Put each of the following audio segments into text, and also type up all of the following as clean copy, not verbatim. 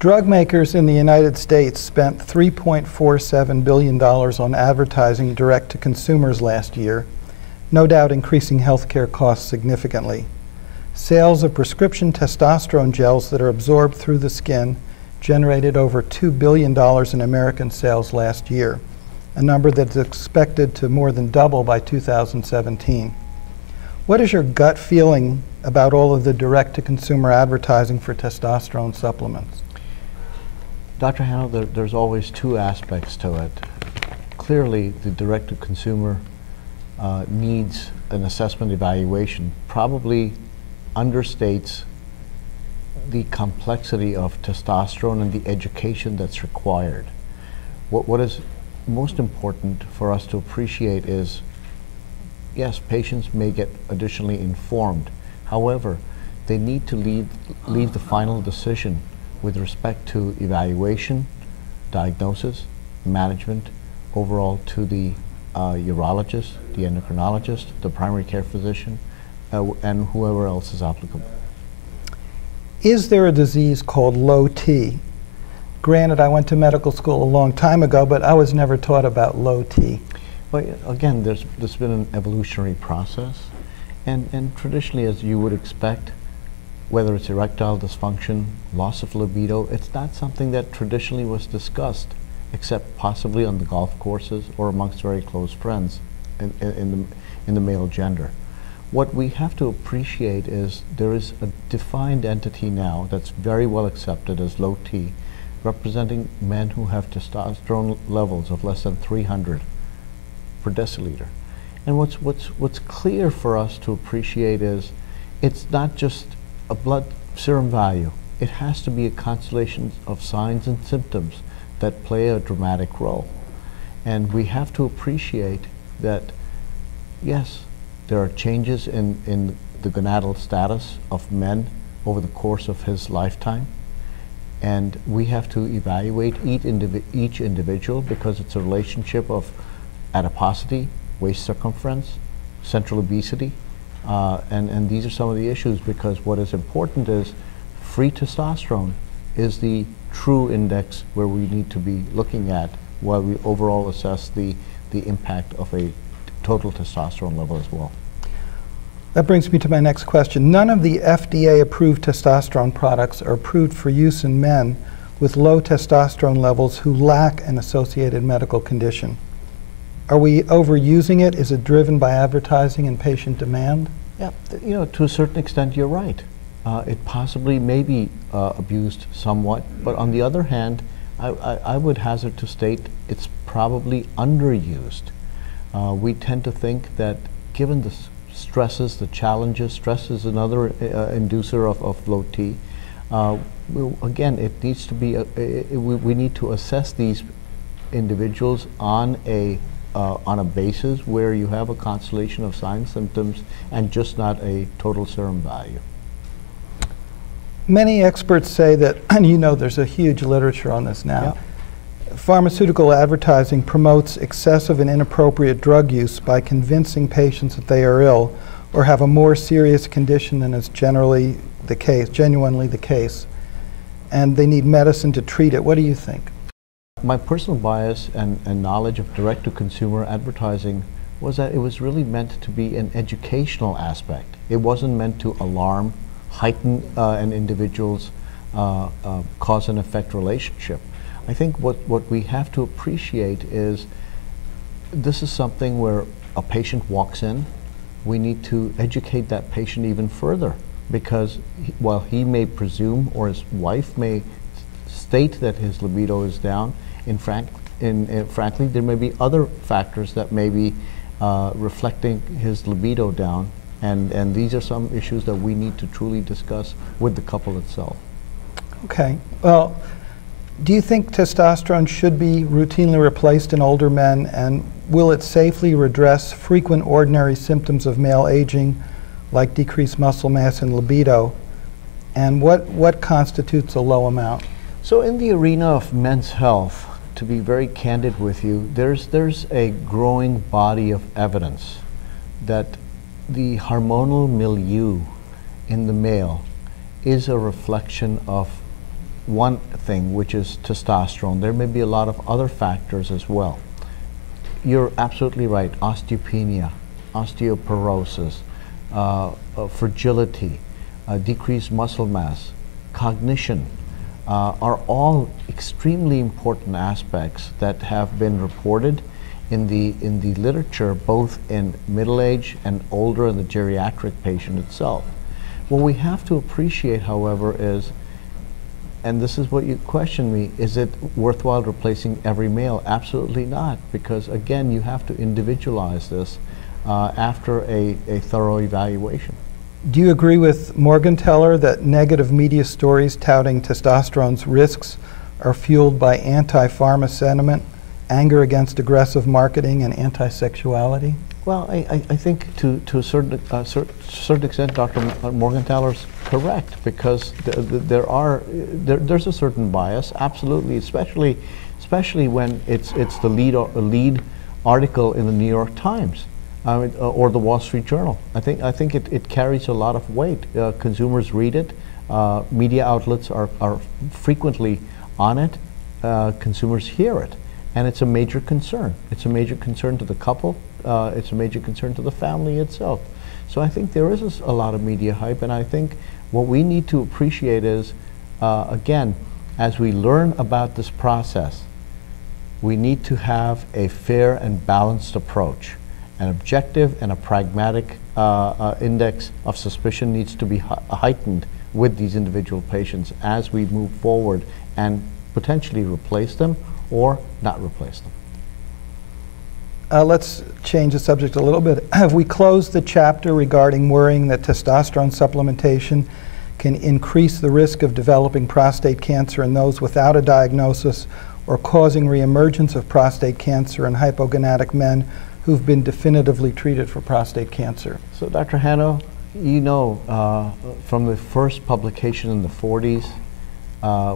Drug makers in the United States spent $3.47 billion on advertising direct to consumers last year, no doubt increasing healthcare costs significantly. Sales of prescription testosterone gels that are absorbed through the skin generated over $2 billion in American sales last year, a number that's expected to more than double by 2017. What is your gut feeling about all of the direct-to-consumer advertising for testosterone supplements? Dr. Hanno, there's always two aspects to it. Clearly, the direct-to-consumer needs an assessment evaluation, probably understates the complexity of testosterone and the education that's required. What is most important for us to appreciate is, yes, patients may get additionally informed. However, they need to leave the final decision with respect to evaluation, diagnosis, management, overall to the urologist, the endocrinologist, the primary care physician, and whoever else is applicable. Is there a disease called low T? Granted, I went to medical school a long time ago, but I was never taught about low T. Well, again, there's been an evolutionary process, and traditionally, as you would expect, whether it's erectile dysfunction, loss of libido, it's not something that traditionally was discussed, except possibly on the golf courses or amongst very close friends in the male gender. What we have to appreciate is there is a defined entity now that's very well accepted as low T, representing men who have testosterone levels of less than 300 per deciliter. And what's clear for us to appreciate is it's not just a blood serum value. It has to be a constellation of signs and symptoms that play a dramatic role. And we have to appreciate that, yes, there are changes in the gonadal status of men over the course of his lifetime. And we have to evaluate each individual because it's a relationship of adiposity, waist circumference, central obesity, and these are some of the issues, because what is important is free testosterone is the true index where we need to be looking at while we overall assess the impact of a total testosterone level as well. That brings me to my next question. None of the FDA-approved testosterone products are approved for use in men with low testosterone levels who lack an associated medical condition. Are we overusing it? Is it driven by advertising and patient demand? Yeah, you know, to a certain extent, you're right. It possibly may be abused somewhat, but on the other hand, I would hazard to state it's probably underused. We tend to think that given the stresses, the challenges, stress is another inducer of low T. Again, it needs to be, we need to assess these individuals on a basis where you have a constellation of signs, symptoms, and just not a total serum value. Many experts say that, and you know there's a huge literature on this now, pharmaceutical advertising promotes excessive and inappropriate drug use by convincing patients that they are ill or have a more serious condition than is genuinely the case, and they need medicine to treat it. What do you think? My personal bias and knowledge of direct-to-consumer advertising was that it was really meant to be an educational aspect. It wasn't meant to alarm, heighten an individual's cause and effect relationship. I think what we have to appreciate is this is something where a patient walks in, we need to educate that patient even further, because while he may presume or his wife may state that his libido is down, frankly, there may be other factors that may be reflecting his libido down, and these are some issues that we need to truly discuss with the couple itself. Okay. Well, do you think testosterone should be routinely replaced in older men, and will it safely redress frequent ordinary symptoms of male aging, like decreased muscle mass and libido? And what constitutes a low amount? So in the arena of men's health, to be very candid with you, there's a growing body of evidence that the hormonal milieu in the male is a reflection of one thing, which is testosterone. There may be a lot of other factors as well. You're absolutely right. Osteopenia, osteoporosis, fragility, decreased muscle mass, cognition, are all extremely important aspects that have been reported in the literature, both in middle age and older, in the geriatric patient itself. What we have to appreciate, however, is, and this is what you questioned me, is it worthwhile replacing every male? Absolutely not, because again, you have to individualize this after a thorough evaluation. Do you agree with Morgenthaler that negative media stories touting testosterone's risks are fueled by anti-pharma sentiment, anger against aggressive marketing, and anti-sexuality? Well, I think to a certain extent, Dr. Morgenthaler's correct, because there's a certain bias, absolutely, especially when it's the lead article in the New York Times. Or the Wall Street Journal. I think it carries a lot of weight. Consumers read it. Media outlets are frequently on it. Consumers hear it, and it's a major concern. It's a major concern to the couple. It's a major concern to the family itself. So I think there is a lot of media hype, and I think what we need to appreciate is, again, as we learn about this process, we need to have a fair and balanced approach. An objective and a pragmatic index of suspicion needs to be heightened with these individual patients as we move forward and potentially replace them or not replace them. Let's change the subject a little bit. Have we closed the chapter regarding worrying that testosterone supplementation can increase the risk of developing prostate cancer in those without a diagnosis, or causing reemergence of prostate cancer in hypogonadic men who've been definitively treated for prostate cancer? So Dr. Hanno, you know, from the first publication in the 40s,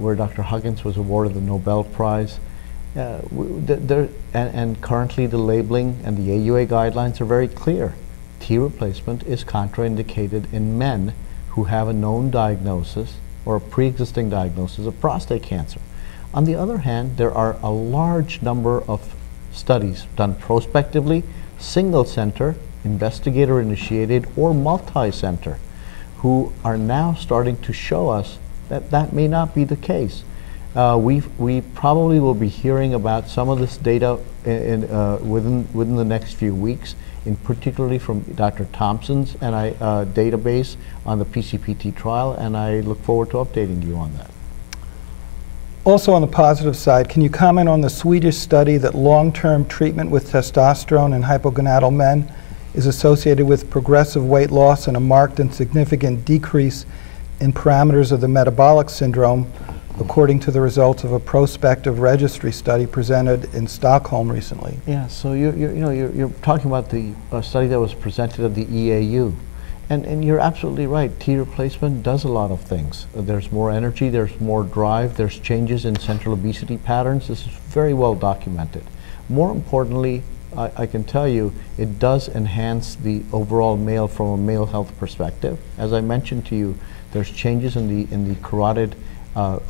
where Dr. Huggins was awarded the Nobel Prize, and currently the labeling and the AUA guidelines are very clear. T replacement is contraindicated in men who have a known diagnosis or a pre-existing diagnosis of prostate cancer. On the other hand, there are a large number of studies done prospectively, single center, investigator initiated, or multi-center, who are now starting to show us that that may not be the case. We probably will be hearing about some of this data within the next few weeks, in particularly from Dr. Thompson's database on the PCPT trial, and I look forward to updating you on that. Also on the positive side, can you comment on the Swedish study that long-term treatment with testosterone in hypogonadal men is associated with progressive weight loss and a marked and significant decrease in parameters of the metabolic syndrome, according to the results of a prospective registry study presented in Stockholm recently? Yeah, so you're talking about the study that was presented at the EAU. And you're absolutely right. T replacement does a lot of things. There's more energy, there's more drive, there's changes in central obesity patterns. This is very well documented. More importantly, I can tell you, it does enhance the overall male from a male health perspective. As I mentioned to you, there's changes in the carotid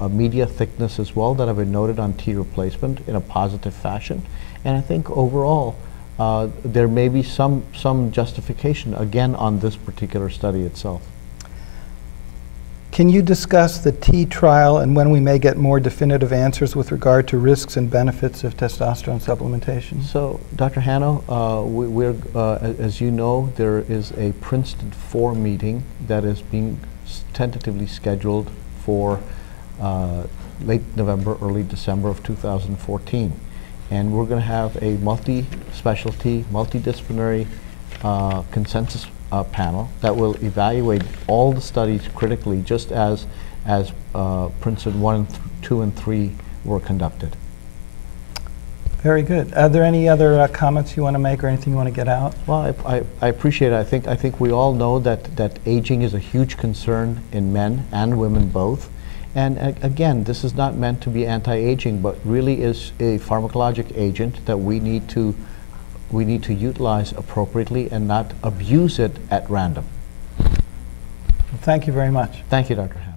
media thickness as well that have been noted on T replacement in a positive fashion. And I think overall, there may be some justification, again, on this particular study itself. Can you discuss the T trial and when we may get more definitive answers with regard to risks and benefits of testosterone supplementation? So, Dr. Hanno, as you know, there is a Princeton 4 meeting that is being tentatively scheduled for late November, early December of 2014. And we're going to have a multi-specialty, multidisciplinary consensus panel that will evaluate all the studies critically, just as Princeton 1, 2, and 3 were conducted. Very good. Are there any other comments you want to make or anything you want to get out? Well, I appreciate it. I think we all know that aging is a huge concern in men and women both. And again, this is not meant to be anti-aging, but really is a pharmacologic agent that we need to utilize appropriately and not abuse it at random. Thank you very much. Thank you, Dr. Hanno.